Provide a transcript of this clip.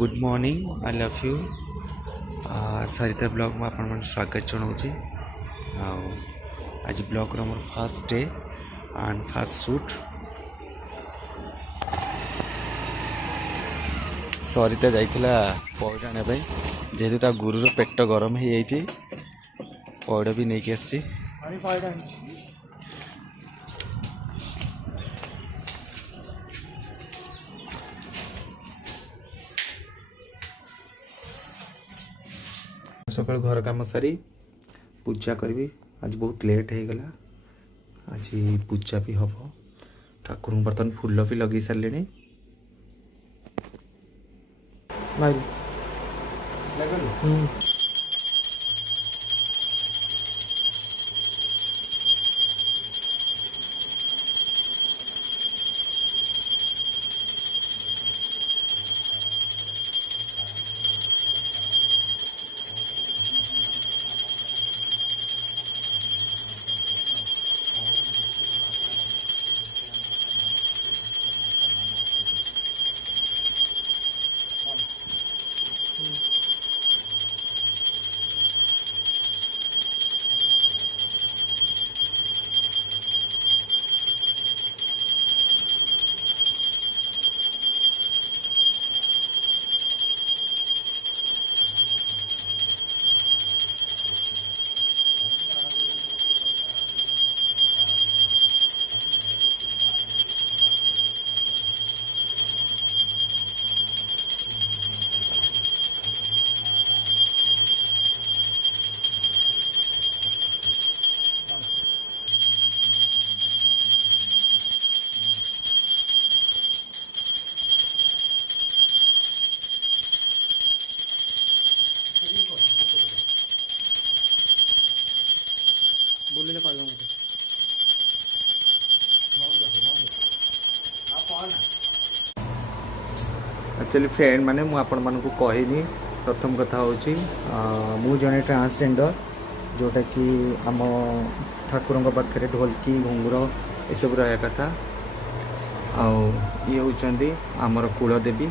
Good morning I love you Sarita blog में आपण स्वागत जनाऊँगी। आज ब्लॉग मोर fast day and fast shoot. Sarita जाइला पौड़ आने जेहेतु गुरुर पेट गरम हो जाए पौड़ भी नहीं कि आसी। सकाल घर काम सारी पूजा करी। आज बहुत लेट हो गला। आज पूजा भी हम ठाकुर बर्तन फूल भी लगे सारे। एक्चुअली फ्रेंड माने मु आपण मानकु कहनी प्रथम कथा होची मु जने ट्रांसजेंडर जोटा कि आम ठाकुर पाखे ढोलकी घुंगुर ये सब रहा कथा। ये होचंदी आमर कुलदेवी।